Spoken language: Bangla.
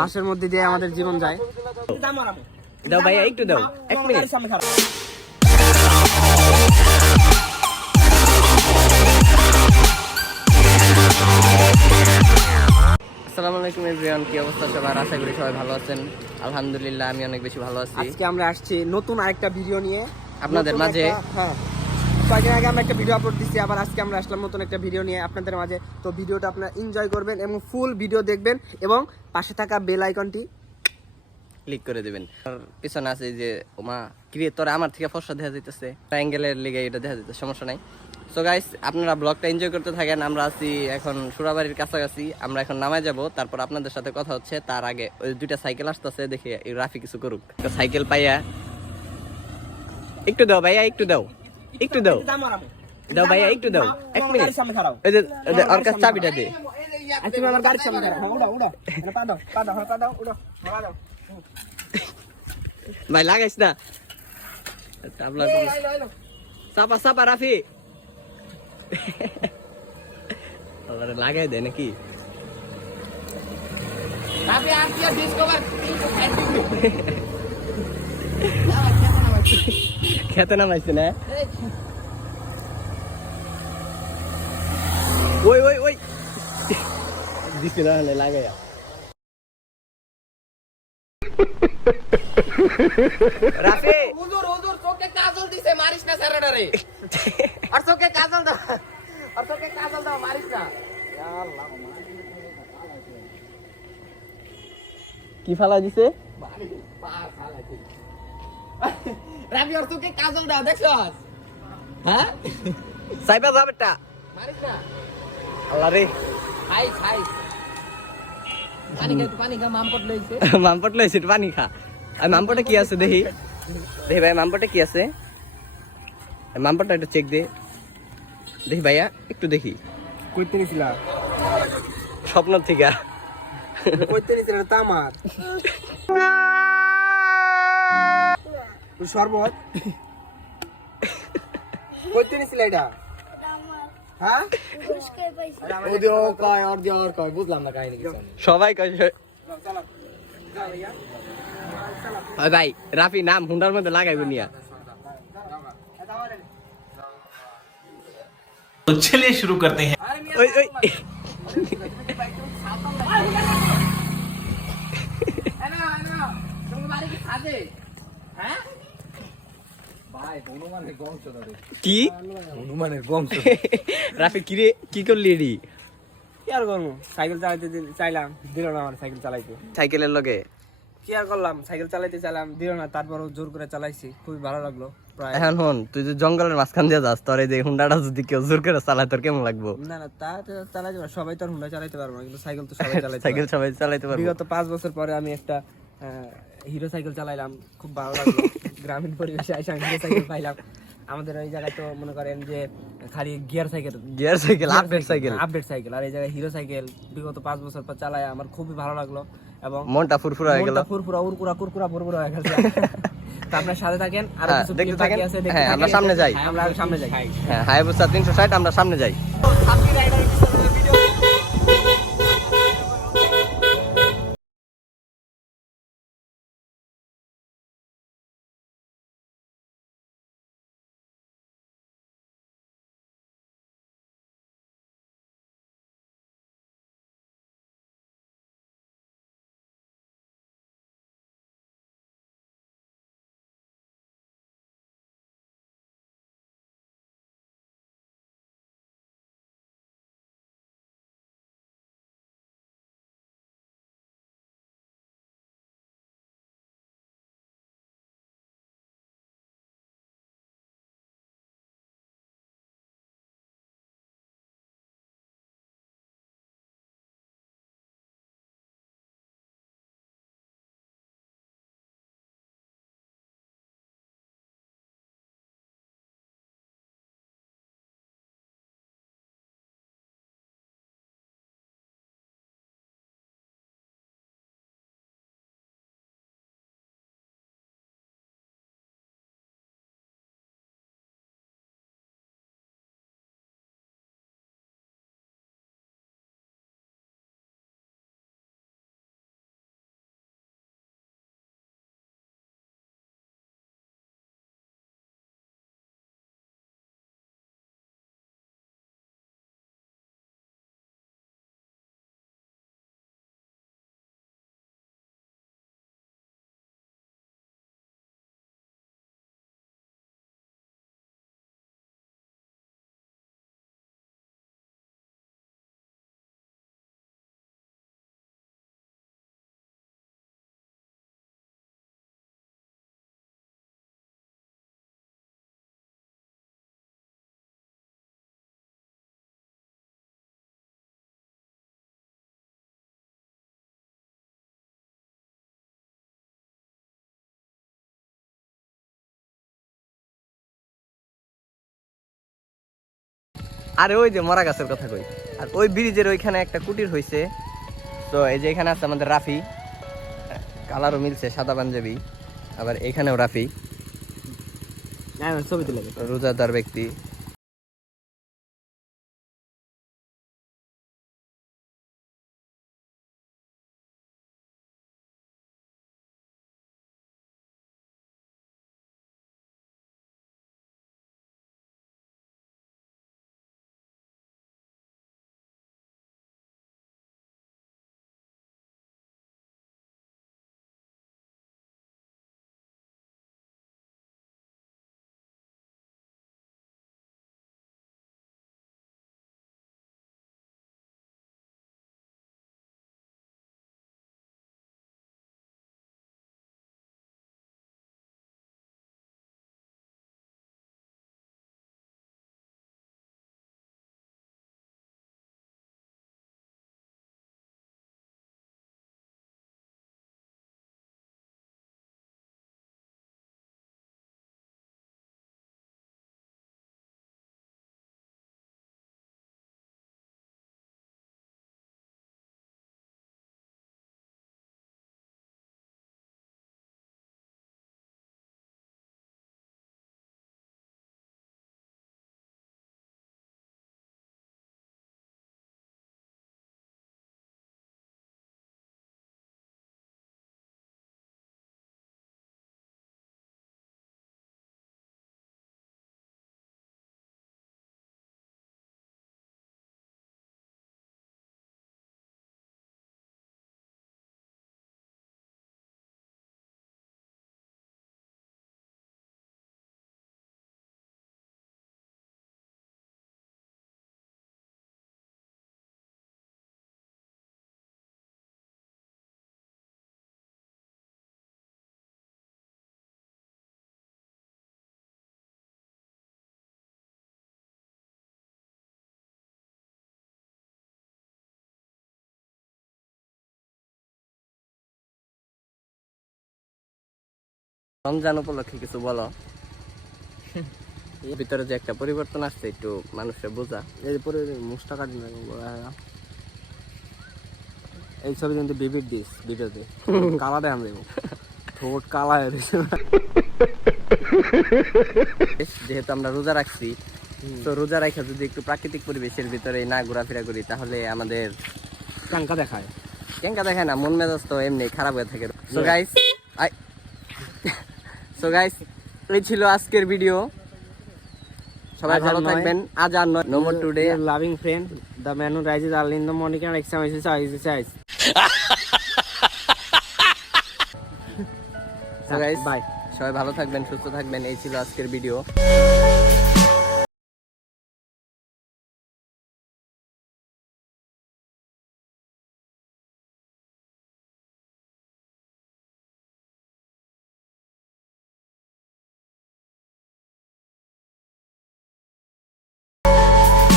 বাসের মধ্যে দিয়ে আমাদের জীবন যায়। দাও ভাইয়া একটু দাও। এক মিনিট। আসসালামু আলাইকুম এভরিওয়ান কি অবস্থা সবার? আশা করি সবাই ভালো আছেন। আলহামদুলিল্লাহ আমি অনেক বেশি ভালো আছি। আজকে আমরা আসছি নতুন আরেকটা ভিডিও নিয়ে। আপনাদের মাঝে। হ্যাঁ। কয়েকদিন আগে আমরা একটা ভিডিও আপলোড দিচ্ছি আবার আজকে আমরা আসলাম নতুন একটা ভিডিও নিয়ে আপনাদের মাঝে। তো ভিডিওটা আপনারা এনজয় করবেন এবং ফুল ভিডিও দেখবেন এবং পাশে থাকা বেল আইকনটি ক্লিক করে দিবেন। পিছনে আছে যে, ওমা কিরে তোরা আমার থেকে ফসা দেখা যাইতেছে। ট্রায়াঙ্গেলের লিগে এটা দেখা যাইতেছে, সমস্যা নাই। সো গাইস আপনারা ব্লগটা এনজয় করতে থাকেন, আমরা আছি এখন সুরাবাড়ির কাছাকাছি, আমরা এখন নামায় যাব, তারপর আপনাদের সাথে কথা হচ্ছে, তার আগে ওই দুইটা সাইকেল আসতেছে, দেখি রাফি কিছু করুক। সাইকেল পাইয়া একটু দাও ভাইয়া, একটু দাও। একটু দাও। দাও ভাইয়া একটু দাও। এক মিনিট। এই যে ওর কাছে চাবিটা দে। আচ্ছা আমার গাড়ির সামনে দাঁড়াও হ্যাঁ, উড়ো উড়ো। পা দাও পা দাও হ্যাঁ, পা দাও উড়ো। পা দাও। ভাই লাগাইস না। তাবলা সাপা সাপা রাফি। আবার লাগাই দেয় নাকি? খেতে নামাইছে না? ওই ওই ওই। দিছে না রাফি! হুজুর হুজুর চোখে কাজল দিছে মারিস না স্যারেডারে আর চোখে কাজল দাও। আর চোখে কাজল দাও মারিস না। কি ফালা দিছে? রাবি চোখে কাজল দাও দেখছস হ্যাঁ সাইবা যাবেটা মারিস না। আল্লাহ রে। খাই খাই পানি খা পানি খা মাম পট লইছে মামপট লইছে পানি খা। আর মামপটে কি আছে দেখি। দেখি ভাই মামপটে কি আছে? এই মামপটটা একটু চেক দে। দেখি ভাইয়া একটু দেখি। কইতে নিছিলা স্বপ্ন থেকে। কইতে নিছিলা তামার। শরবত কইতে নিছিলা এটা হ্যাঁ ও দিও কয় আর দিও আর কয় বুঝলাম না কাহিনী কিছু সবাই কয় সে- ওই ভাই রাফি নাম হুন্ডার মধ্যে লাগাইব নিয়া तो चलिए शुरू करते हैं ওই ওই কি? হনুমানের বংশ রাফি কি রে কি করলি রে কি আর করব? সাইকেল চালাইতে চাইলাম দিল না আমার সাইকেল চালাইতে। সাইকেলের লগে? কি আর করলাম? সাইকেল চালাইতে চাইলাম দিল না তারপরও জোর করে চালাইছি খুবই ভালো লাগল প্রায়। এখন হন তুই যে জঙ্গলের মাঝখান দিয়ে যাস তোর এই যে হুন্ডাটা যদি কেউ জোর করে চালায় তোর কেমন লাগবো? না না তা তো চালাইতে পারব সবাই তো আর হুন্ডা চালাইতে পারব না কিন্তু সাইকেল তো সবাই চালাইতে সাইকেল সবাই চালাইতে পারব। বিগত পাঁচ বছর পরে আমি একটা হিরো সাইকেল চালাইলাম খুব ভালো লাগল। গ্রামীণ পরিবেশে এসে আমি হিরো সাইকেল পাইলাম। আমাদের ওই জায়গায় তো মনে করেন যে খালি gear cycle gear cycle update cycle update cycle আর এই জায়গায় হিরো সাইকেল বিগত পাঁচ বছর পর চালাই আমার খুবই ভালো লাগল এবং মনটা ফুরফুরা হয়ে গেল। ফুরফুরা উরকুরা কুরকুরা ফুরফুরা হয়ে তো আপনার সাথে থাকেন আর হ্যাঁ, কিছু দেখতে থাকেন। হ্যাঁ, আমরা সামনে যাই। হ্যাঁ, আমরা সামনে যাই। হ্যাঁ হায়াবুসা তিনশো ষাট আমরা সামনে যাই। আরে ওই যে মরা গাছের কথা কই। আর ওই ব্রিজের ওইখানে একটা কুটির হয়েছে তো এই যে এখানে আছে আমাদের রাফি। কালারও মিলছে সাদা পাঞ্জাবি। আবার এখানেও রাফি। তুলে রোজাদার ব্যক্তি। রমজান উপলক্ষে কিছু বলো। ভিতরে যে একটা পরিবর্তন আসছে একটু মানুষের বোঝা। এই যে পরে মুখটা কাটি না। এই ছবি কিন্তু বিবির দিস ভিডিওতে কালারে আমরা ঠোঁট কালা হয়ে যেহেতু আমরা রোজা রাখছি তো রোজা রাখা যদি একটু প্রাকৃতিক পরিবেশের ভিতরে না ঘোরাফেরা করি তাহলে আমাদের কাঙ্কা দেখায়। কেঙ্কা দেখায় না মন মেজাজ তো এমনি খারাপ হয়ে থাকে। So guys I so guys এই ছিল আজকের ভিডিও সবাই ভালো থাকবেন। আজ আর no more today loving friend the man who rises early in the morning and exercises eyes so guys bye সবাই ভালো থাকবেন সুস্থ থাকবেন। এই ছিল আজকের ভিডিও